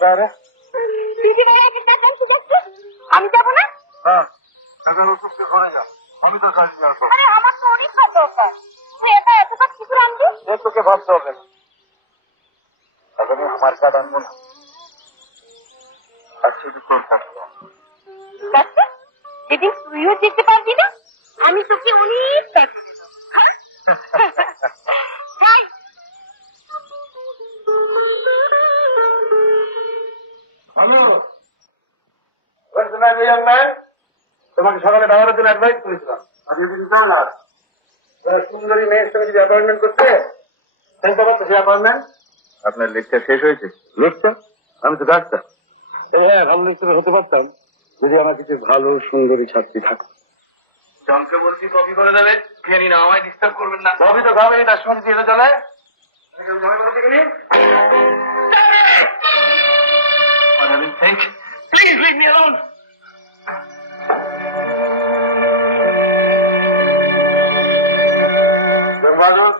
তুই যে বড় একটা কাজ আনতে যাচ্ছিস, আমি যাবো না? হ্যাঁ, টাকার ওষুধ তুই ঘরে যা, আমি তোর কাজ নিয়ে আসবো। আরে আমার তো অনেক কাজ দরকার, তুই একা এত কাজ কি করে আনবি? তোকে ভাবতে হবে না, আজ আমি আমার কাজ আনবো না, আজ শুধু তোর কাজ। যেদিন তুইও যেতে পারবি না, আমি তোকে অনেক কাজ এনে দেবো। হ্যাঁ যাই। হ্যালো, তোমাকে সকালে দাঁড়ানোর জন্য অ্যাডভাইস করেছিলাম, তোমার সুন্দরী মেয়ের সঙ্গে যদি অ্যাপয়েন্টমেন্ট করতে ফেলতে পারতো সেই অ্যাপয়েন্টমেন্ট। আপনার লেকচার শেষ হয়েছে? লেকচার? আমি তো ডাক্তার। তবে হ্যাঁ, ভালো লেকচার হতে পারতাম যদি আমার কিছু ভালো সুন্দরী ছাত্রী থাকতো। জনকে বলছি কপি করে দেবে, খেয়ে নি না, আমায় ডিস্টার্ব করবেন না। কপি তো খাবে, তার সঙ্গে দিয়ে চলে। Please leave me alone. বাহাদুর,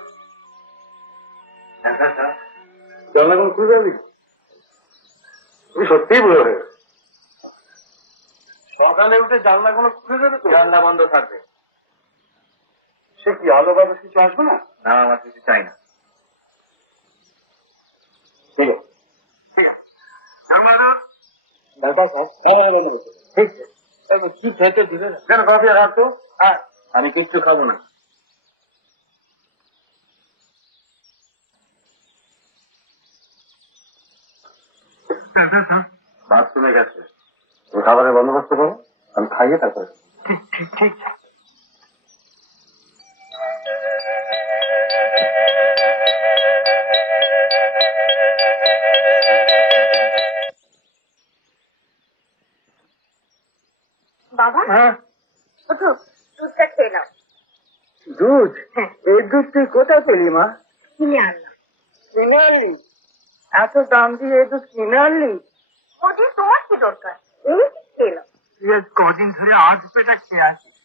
জানলা কোনো খুলে যাবি? তুমি সত্যিই বুঝে হয়ে গেছো। সকালে উঠে জানলা কোনো খুলে যাবে তো? জানলা বন্ধ থাকবে। সে কি আলো বাতাস কিছু আসবে না? না, আমার কিছু চাই না। ঠিক আছে, ঠিক আছে। জন্মাদুর, খাবারের বন্দোবস্ত। ঠিক আছে। কি খেতে দিবে? কেন কফি আর রাখতো? হ্যাঁ, আমি কিচ্ছু খাবো না। বাথরুমে গেছে, তুমি খাবারের বন্দোবস্ত করো, আমি খাইয়ে তারপরে। ঠিক ঠিক ঠিক। বাবা, হ্যাঁ ওঠো, দুধটা খেয়ে নাও। দুধ? হ্যাঁ। এই দুধ তুই কোথায় পেলি মা? কিনে আনলাম। কিনে আনলি? এত দাম দিয়ে এই দুধ কিনে আনলি? ওদি তোমার কি দরকার, এই খেয়ে নাও। তুই আজ কদিন ধরে আজ পেটা খেয়ে আসিস,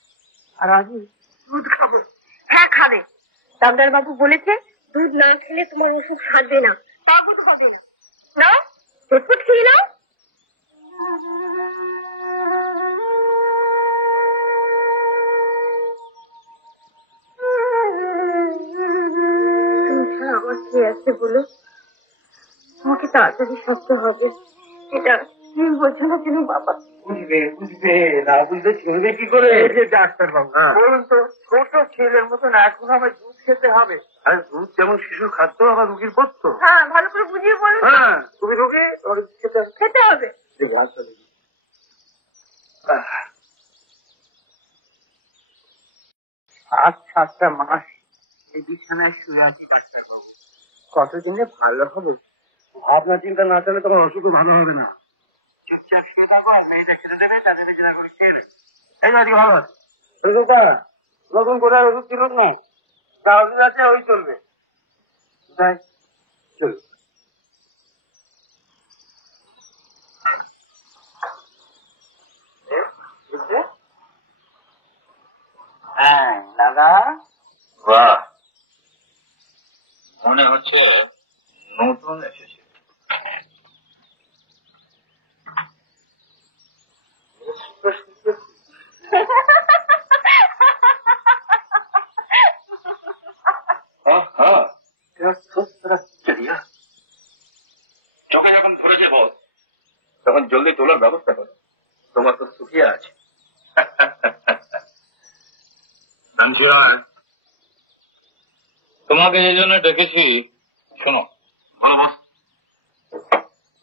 আর আমি দুধ খাবো? হ্যাঁ খাবে, ডাক্তার বাবু বলেছে দুধ না খেলে তোমার অসুখ সারবে না, তাগুদ হবে না। নাও, ঝটপট খেয়ে নাও। আমার কি আছে বলো, তোমাকে তাড়াতাড়ি সারতে হবে, এটা তুমি বোঝো না কেন বাবা? বুঝবে বুঝবে, না বুঝলে চলবে কি করে? ডাক্তার বাবু বলুন তো, ছোট ছেলের মতন এখন আমার দুধ খেতে হবে? আর দুধ যেমন শিশুর খাদ্য, আবার রুগীর পথ্য। হ্যাঁ, ভালো করে বুঝিয়ে বলুন। হ্যাঁ, তুমি রুগী, তোমাকে খেতে হবে। খেতে হবে। দেখি হাতটা দেখি। আজ 7টা মাস এই বিছানায় শুয়ে আছি ডাক্তার বাবু, কতদিনে ভালো হব? ভাবনা চিন্তা না চালে তোমার অসুখও ভালো হবে না। চুপচাপ শুয়ে থাকো, আর মেয়েটা খেতে দেবে, তাতে বেশি না করে খেয়ে নেবে। এই তো আজকে ভালো আছে। রূপা, নতুন করে আর ওষুধ ছিল না, যা ওষুধ আছে ওই চলবে। তাই চলবে। হ্যাঁ লাগা, বাহ, মনে হচ্ছে নতুন এসেছে। চোখে যখন ধরেছে বস, তখন জলদি তোলার ব্যবস্থা করো, তোমার তো সুখিয়া আছে। তোমাকে যে জন্য ডেকেছি শোনো, বলো বস।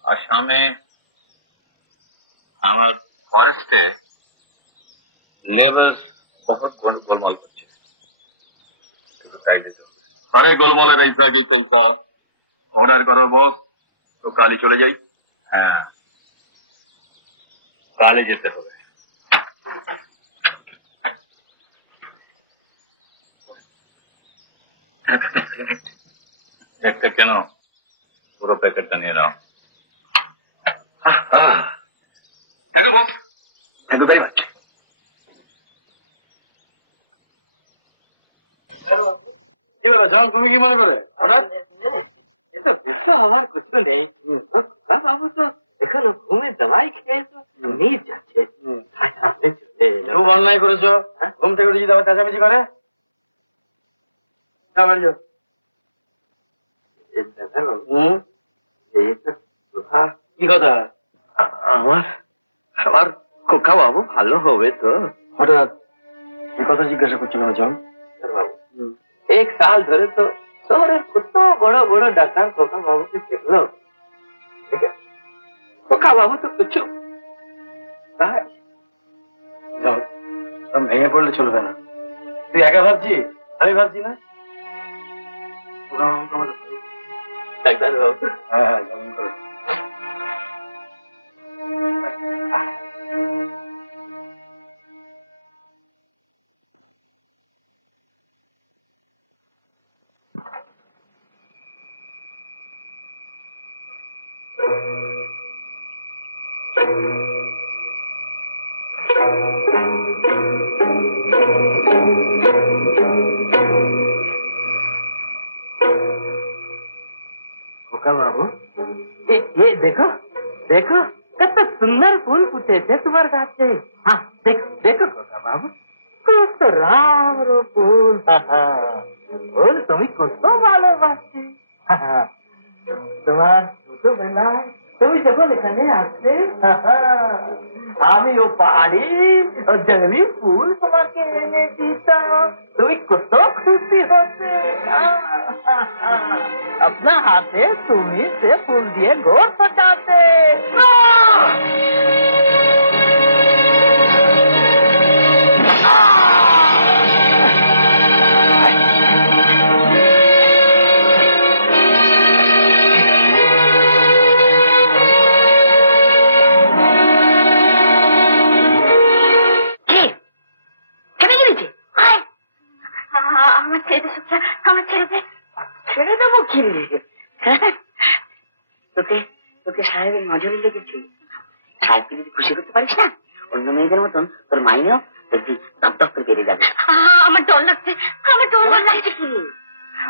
আসামে আমার ফরেস্টে লেবার বহুত গোলমাল করছে, তাই দিতে হবে। আরে গোলমালের এইসা কি তৈসা অর্ডার করো বস, তো কালই চলে যাই। হ্যাঁ, কালে যেতে হবে। একটা কেন, পুরো প্যাকেটটা নিয়ে নাও। Thank you boss, thank you very much. কি বলো জন, তুমি কি মনে করে হঠাৎ? আমার কিছু নেই বাবু, তো এখনো ঘুমের দাওয়াই খেয়েছো, নিয়ে যাচ্ছে। খুব অন্যায় করেছো, ঘুম থেকে উঠে যদি আবার চেঁচামেচি করে। কি কথা? আমার খোকা বাবু ভালো হবে তো? হঠাৎ এই কথা জিজ্ঞাসা করছো না জন বাবু, এক সাল ধরে তো শহরের কত বড় বড় ডাক্তার খোকা বাবুকে দেখলো, খোকা বাবু তো কিছু ভেঙে পড়লে চলবে না। তুই একা ভাবছিস, আমি ভাবছি না। ডাক্তার বাবু। হ্যাঁ, যেমন করে। खोका बाबू, ये देखो देखो, कितना सुंदर फूल फूटे थे तुम्हारे साथ से। हाँ देखो देखो खोका बाबू, कत राम रो फूल। फूल তুমি কত ভালোবাসি। তোমার ছোটবেলায় তুমি যখন এখানে আসতে, আমি ও পাহাড়ি ও জঙ্গলি ফুল তোমাকে এনে দিতাম, তুমি কত খুশি হতে। अपना हाथे तुम्ही से फूल दिए घोर सजाते। আমার ছেড়ে দে সুখিয়া, আমার ছেড়ে দে। ছেড়ে দেবো কি রে? তোকে তোকে সাহেবের নজরে লেগেছে। সাহেবকে যদি খুশি করতে পারিস না, অন্য মেয়েদের মতন তোর মাইনেও দেখবি দপ করে বেড়ে যাবে। আমার ডর লাগছে, আমার ডর লাগছে। কি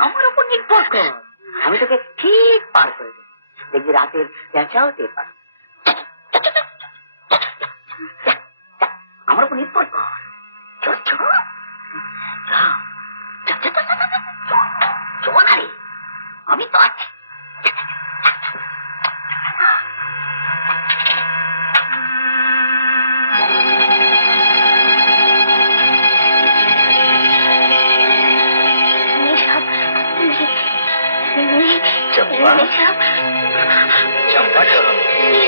আমার উপর নির্ভর কর, আমি তোকে ঠিক পার করে দেবো। দেখবি রাতের চেঁচাও টের পার। আমার উপর নির্ভর কর। আমি তো আছি। चंपा, चंपा डरो नहीं,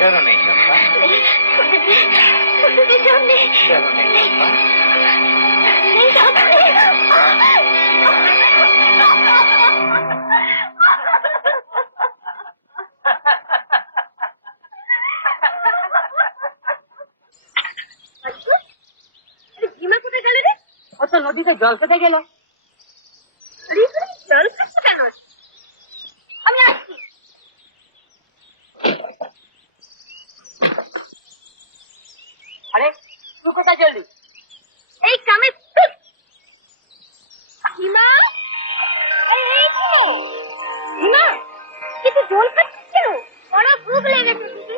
डरो नहीं चंपा, डरो नहीं चंपा। জিমা কোথায় গেল রে? ও তো নদীতে জল খেতে গেল। জল খাচ্ছে কেন? আমি আসছি। আরে তুই কোথায় চললি? এই কামে হিমা, আরে এই হিমা, হিমা কিন্তু জল খাচ্ছিস কেন? বড় ভুক লেগেছে দিদি।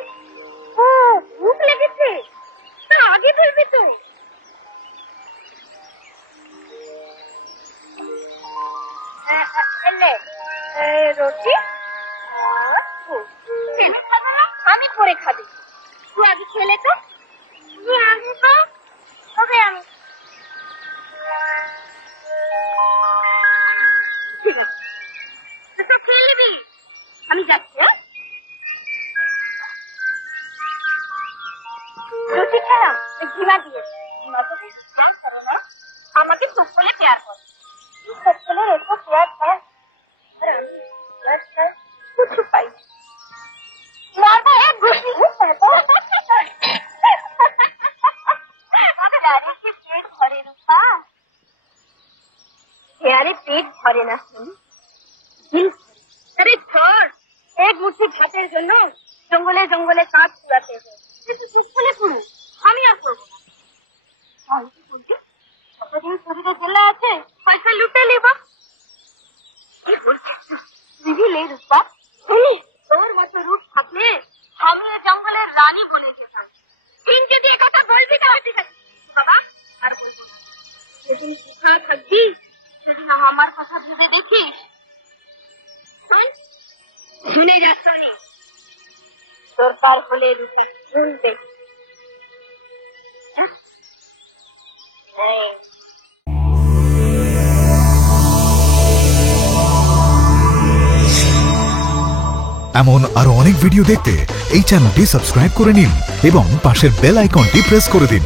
ও ভুক লেগেছে, তা আগে বলবি তো। রোটি খেলে খাবে না, আমি পরে খাবি। তুই আগে খেলে তো। তুমি আগে খাও, তবে আমি। ঠিক আছে, তুই তো খেয়ে নিবি, আমি যাচ্ছি। হ্যাঁ, রুটি খেলাম ঘিমা দিয়ে। ঘিমা তো বেশি প্যার করে না, আমাকে সকলে প্যার করে। সকলের এত প্যার খায় আর আমি প্যার খাই, কিছু পাই না। মারবো এক ঘুষি। বাবা প্যারে কি পেট ভরে রূপা? प्यारे पेट भरे ना শুনি। আরে ছোট, এক মুঠি ভাতের জন্য জঙ্গলে জঙ্গলে কাজ কুড়াতে হয়। কিন্তু সকলে পুরো, আমি আর করবো না। আমি কি করবি? যতদিন শরীরে জেলা আছে পয়সা লুটে নিব। কি বলছিস তুই? লে রূপা, শুনি তোর মতো রূপ থাকলে রানী বনে যেতাম। তুই যদি একথা বলবি তাহলে ঠিক আছে বাবা, আর বলবো না। যেদিন কোথা থাকবি সেদিন আমার কথা ভেবে দেখিস। শোন, শুনে যা শোনি, দরকার হলে রূপা খুন বেশি নেই। এমন আরো অনেক ভিডিও দেখতে এই চ্যানেলটি সাবস্ক্রাইব করে নিন এবং পাশের বেল আইকনটি প্রেস করে দিন।